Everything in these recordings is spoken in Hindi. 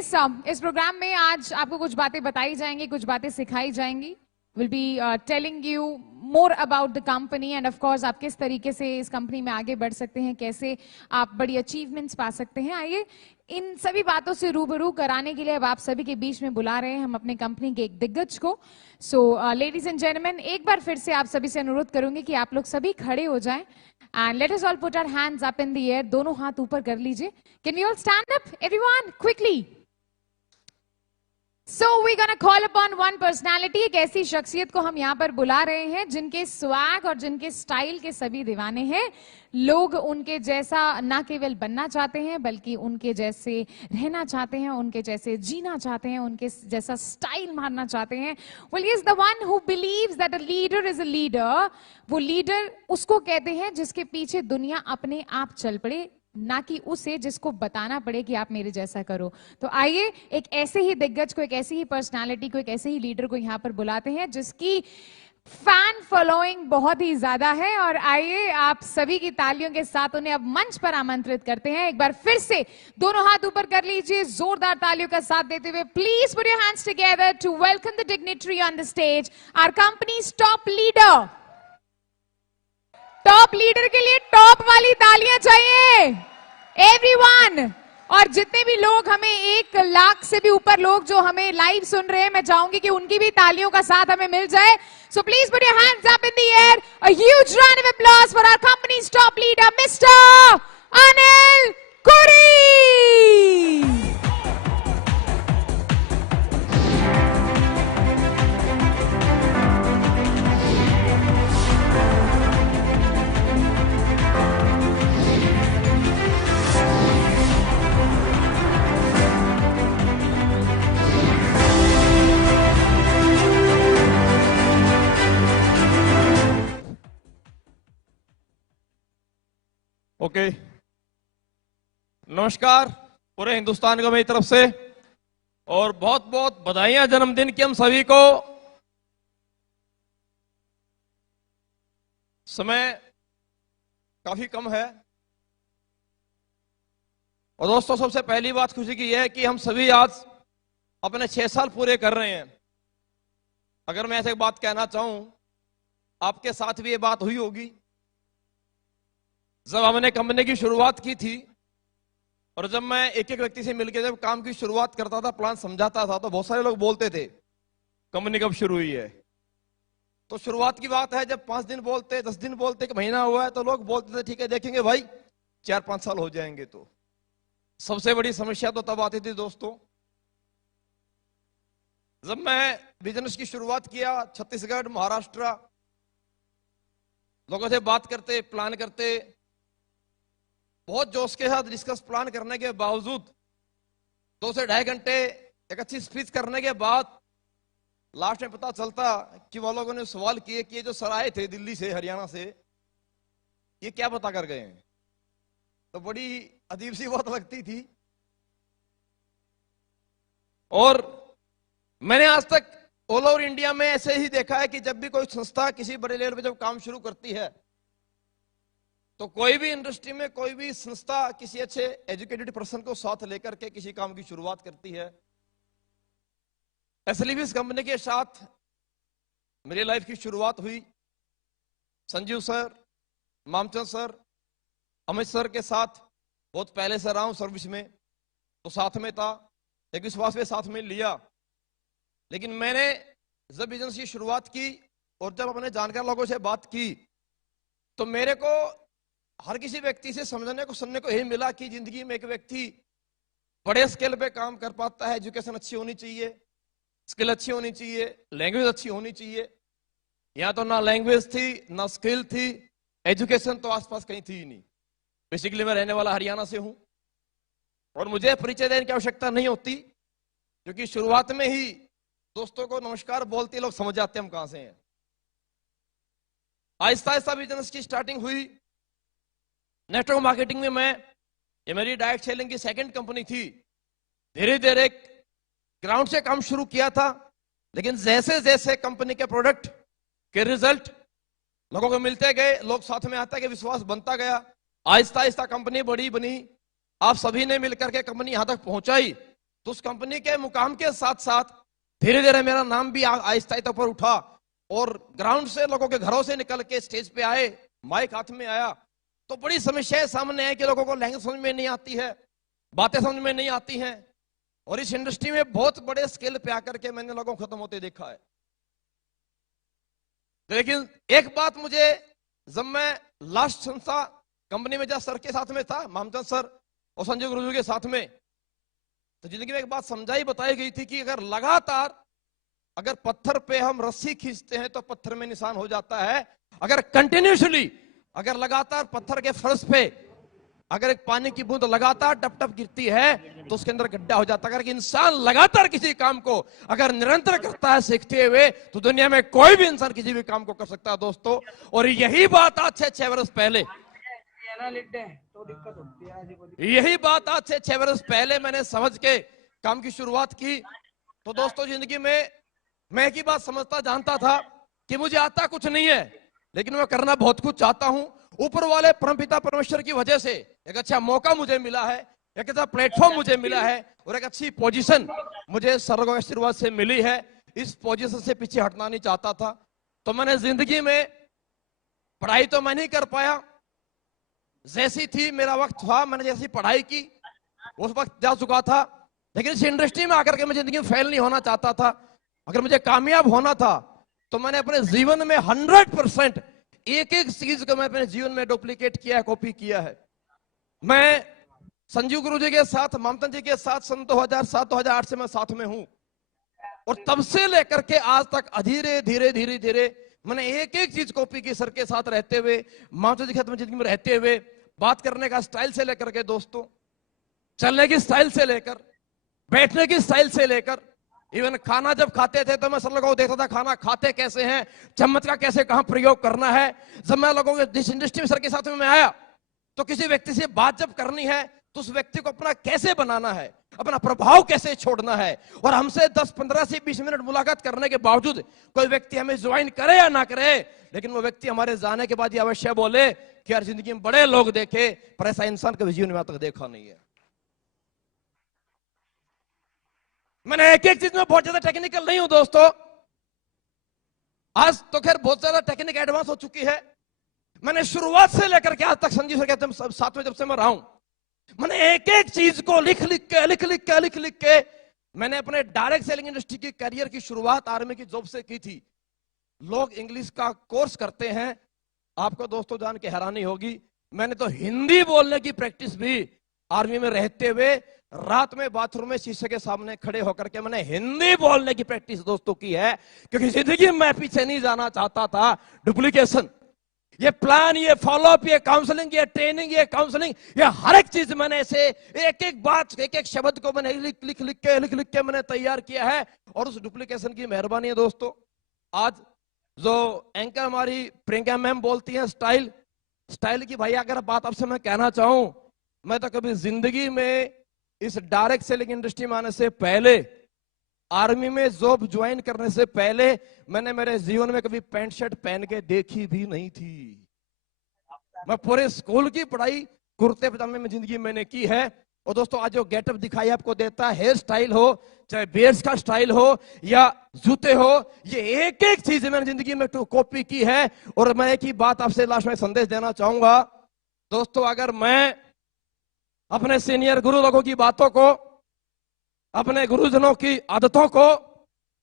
इस प्रोग्राम में आज आपको कुछ बातें बताई जाएंगी, कुछ बातें सिखाई जाएंगी. Will be telling you more about the company end of course आप किस तरीके से इस कंपनी में आगे बढ़ सकते हैं, कैसे आप बड़ी अचीवमेंट्स पा सकते हैं. आइए इन सभी बातों से रूबरू कराने के लिए अब आप सभी के बीच में बुला रहे हैं हम अपने कंपनी के एक दिग्गज को. सो लेडीज एंड जेंटलमैन, एक बार फिर से आप सभी से अनुरोध करूंगी कि आप लोग सभी खड़े हो जाएं and let us all put our hands up in the air. दोनों हाथ ऊपर कर लीजिए. Can we all stand up everyone quickly. So we're gonna call upon one personality. एक ऐसी शख्सियत को हम यहाँ पर बुला रहे हैं जिनके स्वैग और जिनके स्टाइल के सभी दीवाने हैं. लोग उनके जैसा ना केवल बनना चाहते हैं बल्कि उनके जैसे रहना चाहते हैं, उनके जैसे जीना चाहते हैं, उनके जैसा स्टाइल मारना चाहते हैं. Well, he is the one who believes that a leader is a leader. वो लीडर उसको कहते हैं जिसके पीछे दुनिया अपने आप चल पड़े, ना कि उसे जिसको बताना पड़े कि आप मेरे जैसा करो. तो आइए एक ऐसे ही दिग्गज को, एक ऐसी ही पर्सनालिटी को, एक ऐसे ही लीडर को यहाँ पर बुलाते हैं जिसकी फैन फॉलोइंग बहुत ही ज्यादा है. और आइए आप सभी की तालियों के साथ उन्हें अब मंच पर आमंत्रित करते हैं. एक बार फिर से दोनों हाथ ऊपर कर लीजिए, जोरदार तालियों का साथ देते हुए please put your hands together to welcome the dignitary on the stage, our company's top leader. Top leader के लिए टॉप वाली तालियां चाहिए एवरीवन. और जितने भी लोग हमें 1 लाख से भी ऊपर लोग जो हमें लाइव सुन रहे हैं, मैं चाहूंगी कि उनकी भी तालियों का साथ हमें मिल जाए. So please put your hands up in the air. A huge round of applause for our company's top leader mister Anil Kuri. Okay, नमस्कार पूरे हिंदुस्तान को मेरी तरफ से और बहुत बहुत बधाइयां जन्मदिन की हम सभी को. समय काफी कम है और दोस्तों सबसे पहली बात खुशी की यह है कि हम सभी आज अपने 6 साल पूरे कर रहे हैं. अगर मैं ऐसे एक बात कहना चाहूं, आपके साथ भी ये बात हुई होगी. जब हमने कंपनी की शुरुआत की थी और जब मैं एक एक व्यक्ति से मिलकर जब काम की शुरुआत करता था, प्लान समझाता था, तो बहुत सारे लोग बोलते थे कंपनी कब शुरू हुई है. तो शुरुआत की बात है, जब 5 दिन बोलते, 10 दिन बोलते, 1 महीना हुआ है, तो लोग बोलते थे ठीक है देखेंगे भाई 4-5 साल हो जाएंगे. तो सबसे बड़ी समस्या तो तब आती थी दोस्तों जब मैं बिजनेस की शुरुआत किया. छत्तीसगढ़, महाराष्ट्र, लोगों से बात करते, प्लान करते, बहुत जोश के साथ डिस्कस प्लान करने के बावजूद 2 से 2.5 घंटे एक अच्छी स्पीच करने के बाद लास्ट में पता चलता कि वो लोगों ने सवाल किए कि ये जो सर आए थे दिल्ली से, हरियाणा से, ये क्या बता कर गए हैं. तो बड़ी अजीब सी बात लगती थी. और मैंने आज तक ऑल ओवर इंडिया में ऐसे ही देखा है कि जब भी कोई संस्था किसी बड़े लेवल पे जब काम शुरू करती है, तो कोई भी इंडस्ट्री में कोई भी संस्था किसी अच्छे एजुकेटेड पर्सन को साथ लेकर के किसी काम की शुरुआत करती है. इसलिए इस कंपनी के साथ मेरी लाइफ की शुरुआत हुई. Sanjeev sir, Mamchand sir, Amit sir के साथ बहुत पहले से रहा हूं सर्विस में, तो साथ में था, एक विश्वास में साथ में लिया. लेकिन मैंने जब बिजनेस की शुरुआत की और जब अपने जानकार लोगों से बात की, तो मेरे को हर किसी व्यक्ति से समझने को, सुनने को यही मिला कि जिंदगी में एक व्यक्ति बड़े स्केल पे काम कर पाता है. एजुकेशन अच्छी होनी चाहिए, स्किल अच्छी होनी चाहिए, लैंग्वेज अच्छी होनी चाहिए. यहाँ तो ना लैंग्वेज थी, ना स्किल थी, एजुकेशन तो आसपास कहीं थी ही नहीं. बेसिकली मैं रहने वाला हरियाणा से हूं और मुझे परिचय देने की आवश्यकता नहीं होती, क्योंकि शुरुआत में ही दोस्तों को नमस्कार बोलते लोग समझ जाते हैं हम कहां से हैं. आहिस्ता आहिस्ता बिजनेस की स्टार्टिंग हुई. नेटवर्क मार्केटिंग में ये मेरी डायरेक्ट सेलिंग की 2nd कंपनी थी. धीरे धीरे ग्राउंड से काम शुरू किया था, लेकिन जैसे जैसे कंपनी के प्रोडक्ट के रिजल्ट लोगों को मिलते गए, लोग साथ में आते गए, विश्वास बनता गया. आहिस्ता आहिस्ता कंपनी बड़ी बनी. आप सभी ने मिलकर के कंपनी यहां तक पहुंचाई तो उस कंपनी के मुकाम के साथ साथ धीरे धीरे मेरा नाम भी आहिस्ता आहिस्ता ऊपर उठा और ग्राउंड से लोगों के घरों से निकल के स्टेज पे आए, माइक हाथ में आया तो बड़ी समस्याएं सामने आई कि लोगों को लैंग्वेज समझ में नहीं आती है, बातें समझ में नहीं आती हैं। और इस इंडस्ट्री में बहुत बड़े स्केल पे आकर के मैंने लोगों को खत्म होते देखा है। लेकिन एक बात मुझे, जब मैं लास्ट संस्था कंपनी में जब सर के साथ में था, मामचंद सर और संजय गुरुजी के साथ में, तो जिंदगी में एक बात समझाई बताई गई थी कि अगर लगातार अगर पत्थर पे हम रस्सी खींचते हैं तो पत्थर में निशान हो जाता है। अगर कंटिन्यूसली अगर लगातार पत्थर के फर्श पे अगर एक पानी की बूंद लगातार टप टप गिरती है तो उसके अंदर गड्ढा हो जाता है। अगर इंसान लगातार किसी काम को अगर निरंतर करता है सीखते हुए, तो दुनिया में कोई भी इंसान किसी भी काम को कर सकता है दोस्तों। और यही बात आज से 6 वर्ष पहले, यही बात आज से 6 वर्ष पहले मैंने समझ के काम की शुरुआत की। तो दोस्तों जिंदगी में मैं एक ही बात समझता जानता था कि मुझे आता कुछ नहीं है, लेकिन मैं करना बहुत कुछ चाहता हूं। ऊपर वाले परमपिता परमेश्वर की वजह से एक अच्छा मौका मुझे मिला है, एक अच्छा प्लेटफॉर्म मुझे मिला है और एक अच्छी पोजीशन मुझे सर्वों के आशीर्वाद से मिली है। इस पोजीशन से पीछे हटना नहीं चाहता था। तो मैंने जिंदगी में पढ़ाई तो मैं नहीं कर पाया, जैसी थी मेरा वक्त था, मैंने जैसी पढ़ाई की उस वक्त जा चुका था। लेकिन इस इंडस्ट्री में आकर के मैं जिंदगी में फेल नहीं होना चाहता था। अगर मुझे कामयाब होना था तो मैंने अपने जीवन में 100% एक एक चीज को मैं अपने जीवन में डुप्लीकेट किया है, कॉपी किया है। मैं संजीव गुरु जी के साथ, मामचंद जी के साथ सन 2007-2008 से मैं साथ में हूं और तब से लेकर के आज तक धीरे धीरे धीरे धीरे मैंने एक एक चीज कॉपी की, सर के साथ रहते हुए, मामचंद जी के साथ जिंदगी में रहते हुए, बात करने का स्टाइल से लेकर के दोस्तों, चलने की स्टाइल से लेकर, बैठने की स्टाइल से लेकर, इवन खाना जब खाते थे तो मैं सब लोगों को देखता था खाना खाते कैसे हैं, चम्मच का कैसे कहां प्रयोग करना है। जब मैं लोगों के जिस इंडस्ट्री में सर के साथ में मैं आया तो किसी व्यक्ति से बात जब करनी है तो उस व्यक्ति को अपना कैसे बनाना है, अपना प्रभाव कैसे छोड़ना है। और हमसे 10-15 से 20 मिनट मुलाकात करने के बावजूद कोई व्यक्ति हमें ज्वाइन करे या ना करे, लेकिन वो व्यक्ति हमारे जाने के बाद ये अवश्य बोले कि यार जिंदगी में बड़े लोग देखे पर ऐसा इंसान कभी जीवन में आज तक देखा नहीं है। मैंने एक एक चीज में बहुत ज्यादा टेक्निकल नहीं हूं दोस्तों, आज तो खैर बहुत ज्यादा टेक्निक एडवांस हो चुकी है। मैंने शुरुआत से लेकर के आज तक संजीव सर के साथ में जब से मैं रहा हूं, मैंने एक एक चीज को लिख लिख के मैंने अपने डायरेक्ट सेलिंग इंडस्ट्री की करियर की शुरुआत आर्मी की जॉब से की थी। लोग इंग्लिश का कोर्स करते हैं, आपको दोस्तों जान के हैरानी होगी, मैंने तो हिंदी बोलने की प्रैक्टिस भी आर्मी में रहते हुए रात में बाथरूम में शीशे के सामने खड़े होकर के मैंने हिंदी बोलने की प्रैक्टिस दोस्तों की है। क्योंकि जिंदगी में मैं पीछे नहीं जाना चाहता था। डुप्लीकेशन, ये प्लान, ये फॉलोअप, ये काउंसलिंग, ये ट्रेनिंग, ये काउंसलिंग, ये हर एक चीज मैंने ऐसे एक एक बात, एक एक शब्द को मैंने लिख के मैंने तैयार किया है। और उस डुप्लीकेशन की मेहरबानी है दोस्तों। आज जो एंकर हमारी प्रियंका मैम बोलती है स्टाइल की, भाई अगर बात आपसे मैं कहना चाहूं, मैं तो कभी जिंदगी में इस डायरेक्ट सेलिंग इंडस्ट्री में आने से पहले, आर्मी में जॉब ज्वाइन करने से पहले, मैंने मेरे जीवन में कभी पैंट शर्ट पहन के देखी भी नहीं थी। मैं पूरे स्कूल की पढ़ाई कुर्ते पजामे में जिंदगी मैंने की है। और दोस्तों आज जो गेटअप दिखाई आपको देता है, हेयर स्टाइल हो, चाहे बेयर्स का स्टाइल हो या जूते हो, ये एक एक चीज मैंने जिंदगी में कॉपी की है। और मैं एक ही बात आपसे लास्ट में संदेश देना चाहूंगा दोस्तों, अगर मैं अपने सीनियर गुरु लोगों की बातों को, अपने गुरुजनों की आदतों को,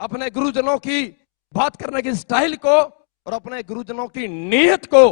अपने गुरुजनों की बात करने की स्टाइल को और अपने गुरुजनों की नीयत को,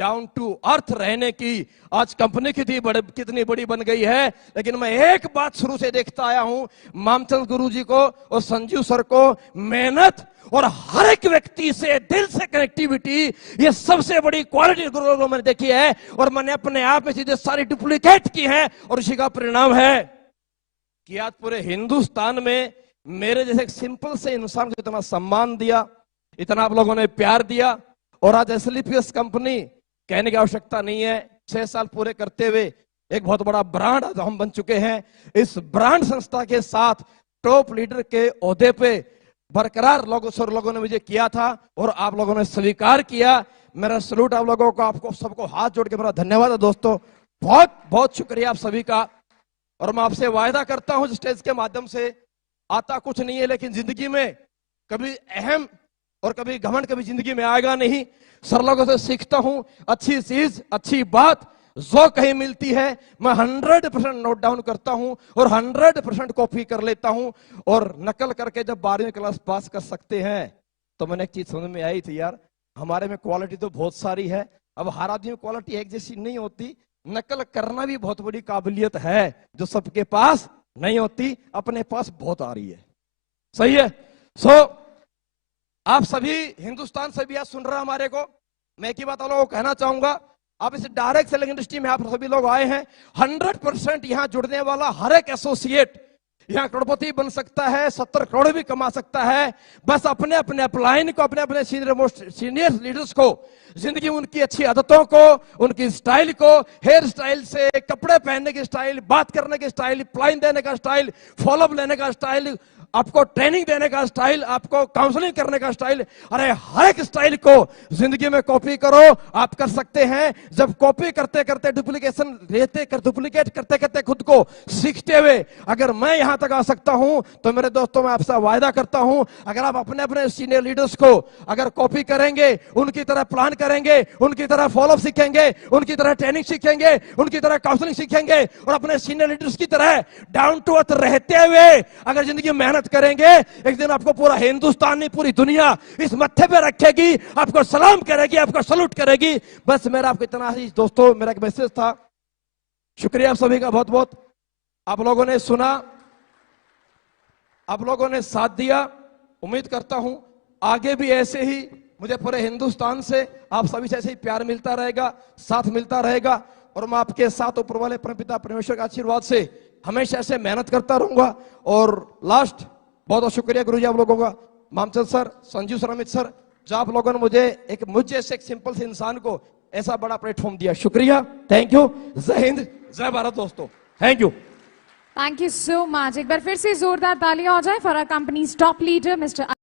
डाउन टू अर्थ रहने की आज कंपनी कितनी बड़ी बन गई है। लेकिन मैं एक बात शुरू से देखता आया हूं, मामचंद गुरु जी को और संजीव सर को, मेहनत और हर एक व्यक्ति से दिल से कनेक्टिविटी, ये सबसे बड़ी क्वालिटी गुरु लोगों मैंने देखी है। और मैंने अपने आप में चीजें सारी डुप्लीकेट की है और उसी का परिणाम है कि आज पूरे हिंदुस्तान में मेरे जैसे एक सिंपल से इंसान को इतना सम्मान दिया, इतना आप लोगों ने प्यार दिया। और आज एसएलपीएस कंपनी, कहने की आवश्यकता नहीं है, 6 साल पूरे करते हुए एक बहुत बड़ा ब्रांड आज हम बन चुके हैं। इस ब्रांड संस्था के साथ टॉप लीडर के ओहदे पे बरकरार लोगों ने मुझे किया था और आप लोगों ने स्वीकार किया। मेरा सलूट आप लोगों को, आपको सबको हाथ जोड़ के मेरा धन्यवाद है दोस्तों। बहुत बहुत शुक्रिया आप सभी का। और मैं आपसे वायदा करता हूं स्टेज के माध्यम से, आता कुछ नहीं है लेकिन जिंदगी में कभी अहम और कभी घमंड कभी जिंदगी में आएगा नहीं। सर लोगों से सीखता हूं, अच्छी चीज अच्छी बात जो कहीं मिलती है मैं 100% नोट डाउन करता हूं और 100% कॉपी कर लेता हूं, और नकल करके जब 12वीं क्लास पास कर सकते हैं तो मैंने एक चीज समझ में आई थी, यार हमारे में क्वालिटी तो बहुत सारी है, अब हर आदमी में क्वालिटी एक जैसी नहीं होती, नकल करना भी बहुत बड़ी काबिलियत है जो सबके पास नहीं होती, अपने पास बहुत आ रही है। सही है। आप सभी हिंदुस्तान से भी आज सुन रहे हैं हमारे को, मैं एक ही बात आप लोगों को कहना चाहूंगा, आप इस डायरेक्ट सेलिंग इंडस्ट्री में आप सभी लोग आए हैं, 100% यहां जुड़ने वाला हर एक एसोसिएट यहां करोड़पति बन सकता है, 70 करोड़ भी कमा सकता है। बस अपने अपने अपलाइन को, अपने अपने सीनियर लीडर्स को, जिंदगी उनकी अच्छी आदतों को, उनकी स्टाइल को, हेयर स्टाइल से कपड़े पहनने की स्टाइल, बात करने की स्टाइल, प्लाइन देने का स्टाइल, फॉलोअप लेने का स्टाइल, आपको ट्रेनिंग देने का स्टाइल, आपको काउंसलिंग करने का स्टाइल, अरे हर एक स्टाइल को जिंदगी में कॉपी करो, आप कर सकते हैं। जब कॉपी करते करते डुप्लीकेट करते करते खुद को सीखते हुए अगर मैं यहां तक आ सकता हूं तो मेरे दोस्तों मैं आपसे वायदा करता हूं, अगर आप अपने अपने सीनियर लीडर्स को अगर कॉपी करेंगे, उनकी तरह प्लान करेंगे, उनकी तरह फॉलोअप सीखेंगे, उनकी तरह ट्रेनिंग सीखेंगे, उनकी तरह काउंसलिंग सीखेंगे और अपने सीनियर लीडर्स की तरह डाउन टू अर्थ रहते हुए अगर जिंदगी में मेहनत करेंगे, एक दिन आपको पूरा हिंदुस्तान नहीं पूरी दुनिया इस मत्थे पे रखेगी, आपको सलाम करेगी, आपको सलूट करेगी। बस मेरा आपको इतना ही दोस्तों, मेरा एक मैसेज था। शुक्रिया आप सभी का बहुत बहुत, आप लोगों ने सुना, आप लोगों ने साथ दिया। उम्मीद करता हूं आगे भी ऐसे ही मुझे पूरे हिंदुस्तान से आप सभी से ऐसे ही प्यार मिलता रहेगा, साथ मिलता रहेगा, और मैं आपके साथ ऊपर वाले परमपिता परमेश्वर के आशीर्वाद से हमेशा से मेहनत करता रहूंगा। और लास्ट बहुत बहुत शुक्रिया गुरुजी आप लोगों का, Mamchand sir, Sanjeev sir, Amit sir, जो आप लोगों ने मुझे से एक सिंपल से इंसान को ऐसा बड़ा प्लेटफॉर्म दिया। शुक्रिया, थैंक यू, जय हिंद, जय भारत दोस्तों, thank you. Thank you so much. एक बार फिर से जोरदार तालियां हो जाए for our company's top leader mister